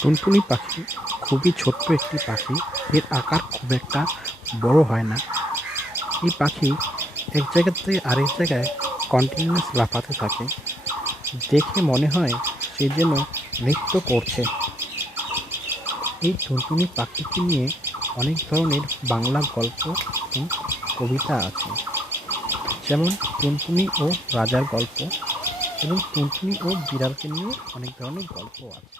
টুনটুনি পাখি খুবই ছোট্ট একটি পাখি। এর আকার খুব একটা বড় হয় না। এই পাখি এক জায়গা থেকে আরেক জায়গায় কন্টিনিউয়াস লাফাতে থাকে। দেখে মনে হয় সে যেন নৃত্য করছে। এই টুনটুনি পাখিকে নিয়ে অনেক ধরনের বাংলা গল্প এবং কবিতা আছে, যেমন টুনটুনি ও রাজার গল্প এবং টুনটুনি ও বিড়ালকে নিয়েও অনেক ধরনের গল্প আছে।